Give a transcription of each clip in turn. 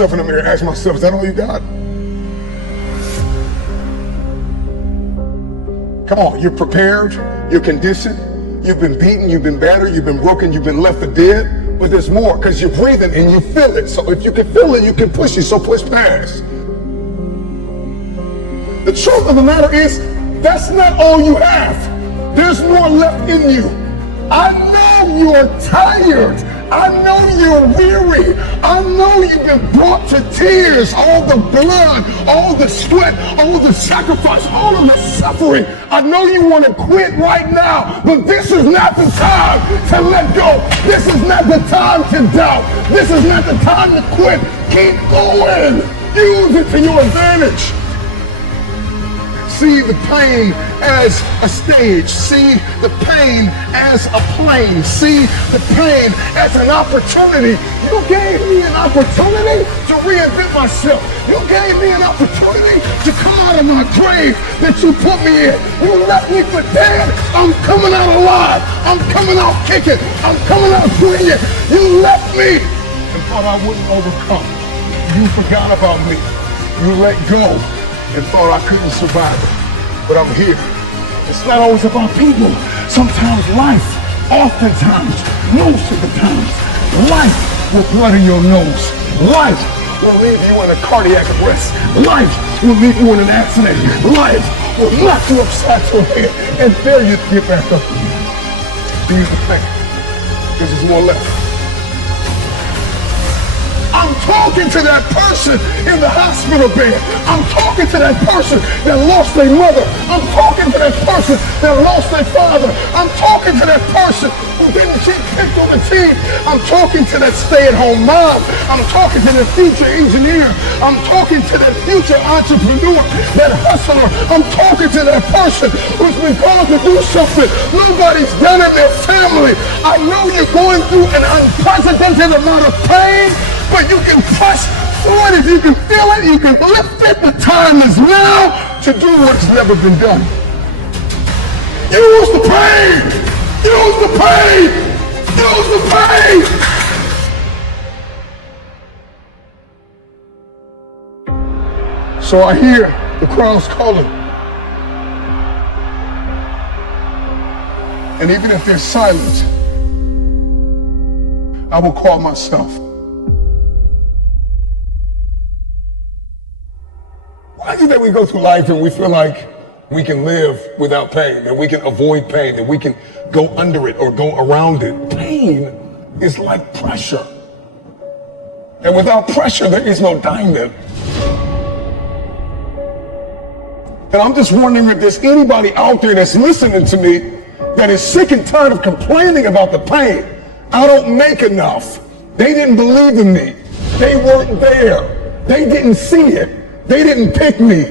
myself in the mirror and ask myself, is that all you got? Come on, you're prepared, you're conditioned, you've been beaten, you've been battered, you've been broken, you've been left for dead, but there's more because you're breathing and you feel it. So if you can feel it, you can push it, so push past. The truth of the matter is, that's not all you have. There's more left in you. I know you're tired. I know you're weary. I know you've been brought to tears. All the blood, all the sweat, all the sacrifice, all of the suffering. I know you want to quit right now, but this is not the time to let go. This is not the time to doubt. This is not the time to quit. Keep going. Use it to your advantage. See the pain as a stage. See the pain as a plane. See the pain as an opportunity. You gave me an opportunity to reinvent myself. You gave me an opportunity to come out of my grave that you put me in. You left me for dead. I'm coming out alive. I'm coming out kicking. I'm coming out swinging. You left me and thought I wouldn't overcome. You forgot about me. You let go and thought I couldn't survive it, but I'm here. It's not always about people. Sometimes life, oftentimes, most of the times, life will blood in your nose. Life will leave you in a cardiac arrest. Life will leave you in an accident. Life will knock you upside your head and dare you to get back up. These are things. Because there's more left. I'm talking to that person in the hospital bed. I'm talking to that person that lost their mother. I'm talking to that person that lost their father. I'm talking to that person who didn't get picked on the team. I'm talking to that stay-at-home mom. I'm talking to that future engineer. I'm talking to that future entrepreneur, that hustler. I'm talking to that person who's been called to do something nobody's done in their family. I know you're going through an unprecedented amount of pain, but you can push through it if you can feel it, you can lift it. The time is now to do what's never been done. Use the pain! Use the pain! Use the pain! So I hear the crowds calling. And even if they're silent, I will call myself. Why is it that we go through life and we feel like we can live without pain, that we can avoid pain, that we can go under it or go around it? Pain is like pressure. And without pressure, there is no diamond. And I'm just wondering if there's anybody out there that's listening to me that is sick and tired of complaining about the pain. I don't make enough. They didn't believe in me. They weren't there. They didn't see it. They didn't pick me.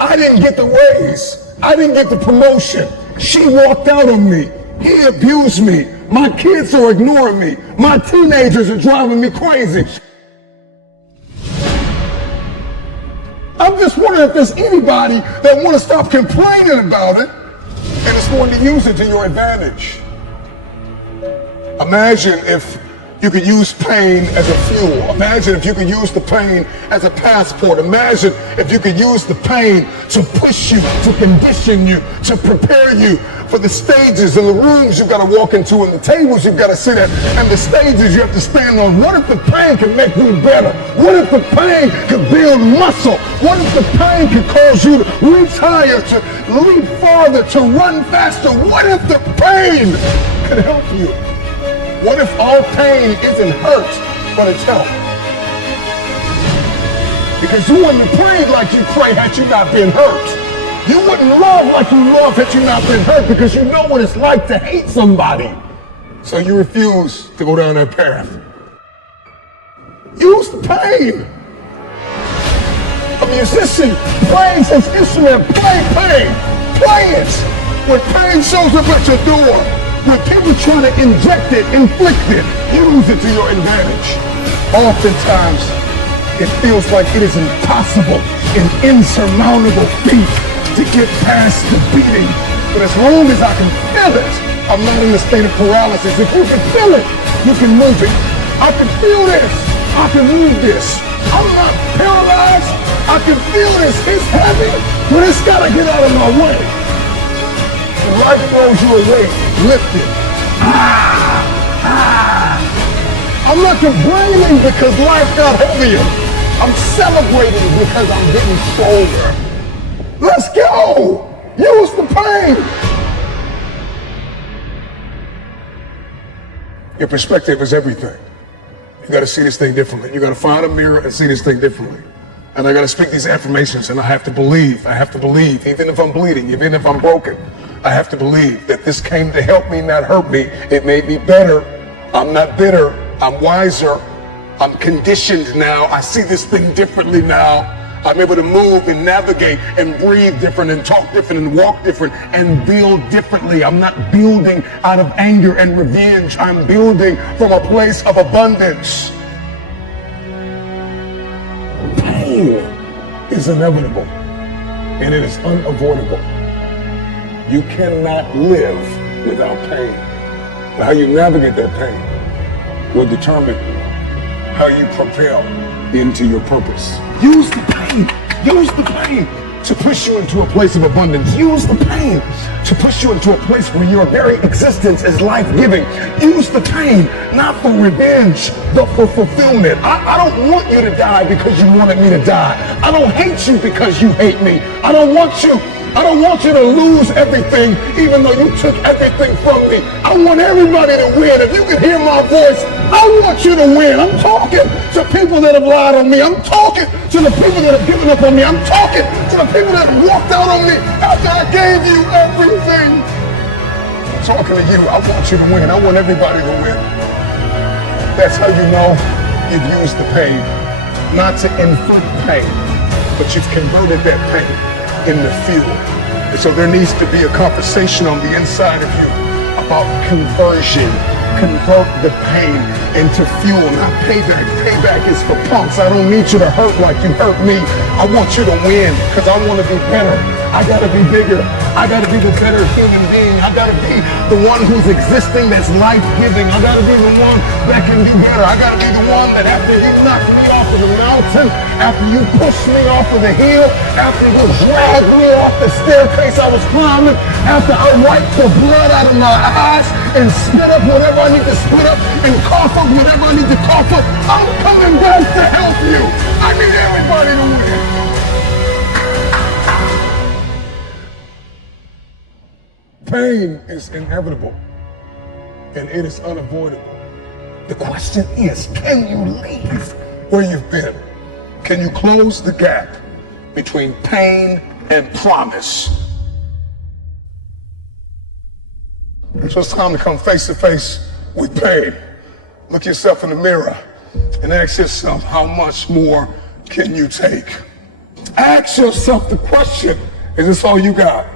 I didn't get the raise. I didn't get the promotion. She walked out on me. He abused me. My kids are ignoring me. My teenagers are driving me crazy. I'm just wondering if there's anybody that want to stop complaining about it and is going to use it to your advantage. Imagine if you could use pain as a fuel. Imagine if you could use the pain as a passport. Imagine if you could use the pain to push you, to condition you, to prepare you for the stages and the rooms you've got to walk into and the tables you've got to sit at and the stages you have to stand on. What if the pain could make you better? What if the pain could build muscle? What if the pain could cause you to reach higher, to leap farther, to run faster? What if the pain could help you? What if all pain isn't hurt, but it's help? Because you wouldn't have prayed like you pray had you not been hurt. You wouldn't love like you love had you not been hurt, because you know what it's like to hate somebody. So you refuse to go down that path. Use the pain. A musician plays his instrument, play pain. Play it. When pain shows up at your door, when people try to inject it, inflict it, use it to your advantage. Oftentimes, it feels like it is impossible, an insurmountable feat to get past the beating. But as long as I can feel it, I'm not in a state of paralysis. If you can feel it, you can move it. I can feel this. I can move this. I'm not paralyzed. I can feel this. It's heavy, but it's got to get out of my way. When life throws you away, lift it. I'm not complaining because life got heavier. I'm celebrating because I'm getting stronger. Let's go. Use the pain. Your perspective is everything. You got to see this thing differently. You got to find a mirror and see this thing differently. And I got to speak these affirmations, and I have to believe. I have to believe, even if I'm bleeding, even if I'm broken. I have to believe that this came to help me, not hurt me. It made me better. I'm not bitter. I'm wiser. I'm conditioned now. I see this thing differently now. I'm able to move and navigate and breathe different and talk different and walk different and build differently. I'm not building out of anger and revenge. I'm building from a place of abundance. Pain is inevitable and it is unavoidable. You cannot live without pain. But how you navigate that pain will determine how you propel into your purpose. Use the pain. Use the pain to push you into a place of abundance. Use the pain to push you into a place where your very existence is life-giving. Use the pain, not for revenge, but for fulfillment. I don't want you to die because you wanted me to die. I don't hate you because you hate me. I don't want you to lose everything, even though you took everything from me. I want everybody to win. If you can hear my voice, I want you to win. I'm talking to people that have lied on me. I'm talking to the people that have given up on me. I'm talking to the people that walked out on me after I gave you everything. I'm talking to you. I want you to win. I want everybody to win. That's how you know you've used the pain. Not to inflict pain, but you've converted that pain into fuel. And so there needs to be a conversation on the inside of you about conversion. Convert the pain into fuel, not payback. Payback is for punks. I don't need you to hurt like you hurt me. I want you to win because I want to be better. I got to be bigger. I got to be the better human being. I got to be the one who's existing that's life-giving. I got to be the one that can do better. I got to be the one that after you knocked me off of the mountain, after you pushed me off of the hill, after you dragged me off the staircase I was climbing, after I wiped the blood out of my eyes and spit up whatever I need to spit up and cough up whatever I need to cough up, I'm coming back to help you. I need everybody to win. Pain is inevitable and it is unavoidable. The question is, can you leave where you've been? Can you close the gap between pain and promise? So it's time to come face to face with pain. Look yourself in the mirror and ask yourself, how much more can you take? Ask yourself the question, is this all you got?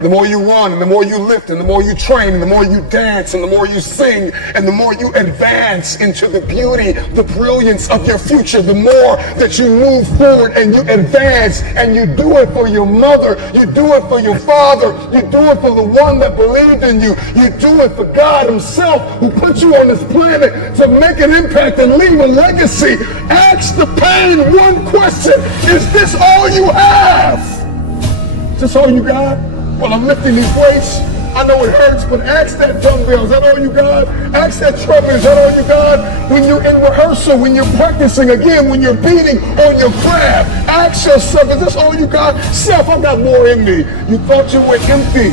The more you run, and the more you lift, and the more you train, and the more you dance, and the more you sing, and the more you advance into the beauty, the brilliance of your future, the more that you move forward and you advance, and you do it for your mother, you do it for your father, you do it for the one that believed in you, you do it for God himself who put you on this planet to make an impact and leave a legacy. Ask the pain one question, is this all you have? Is this all you got? Well, I'm lifting these weights. I know it hurts, but ask that dumbbell, is that all you got? Ask that trumpet, is that all you got? When you're in rehearsal, when you're practicing again, when you're beating on your craft, ask yourself, is this all you got? Self, I got more in me. You thought you were empty,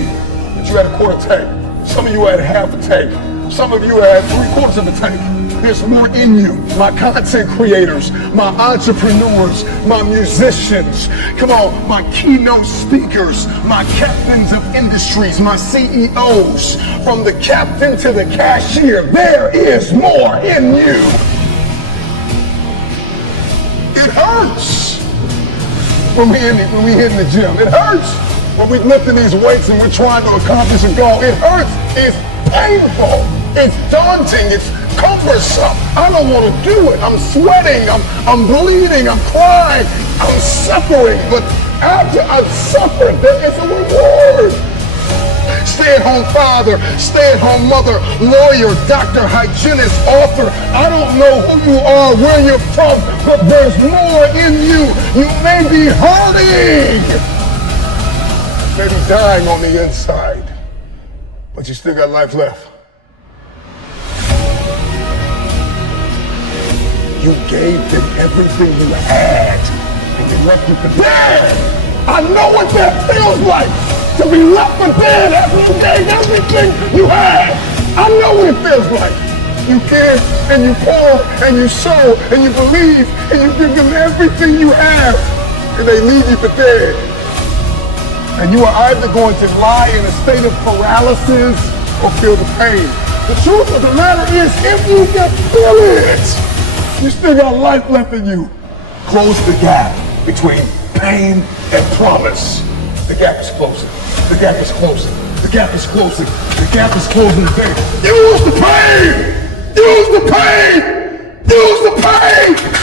but you had a quarter tank. Some of you had half a tank. Some of you had 3/4 of a tank. There's more in you. My content creators, my entrepreneurs, my musicians, come on, my keynote speakers, my captains of industries, my CEOs, from the captain to the cashier, there is more in you. It hurts when we hit in the gym. It hurts when we're lifting these weights and we're trying to accomplish a goal. It hurts. It's painful. It's daunting. It's cumbersome. I don't want to do it. I'm sweating. I'm bleeding. I'm crying. I'm suffering. But after I've suffered, there is a reward. stay-at-home father, stay-at-home mother, lawyer, doctor, hygienist, author. I don't know who you are, where you're from, but there's more in you. You may be hurting, maybe dying on the inside, but you still got life left. You gave them everything you had, and you left it for dead. I know what that feels like, to be left for dead after you gave everything you had. I know what it feels like. You give, and you pour, and you sow, and you believe, and you give them everything you have, and they leave you for dead. And you are either going to lie in a state of paralysis or feel the pain. The truth of the matter is, if you can feel it, you still got life left in you. Close the gap between pain and promise. The gap is closing. The gap is closing. The gap is closing. The gap is closing today. Use the pain! Use the pain! Use the pain!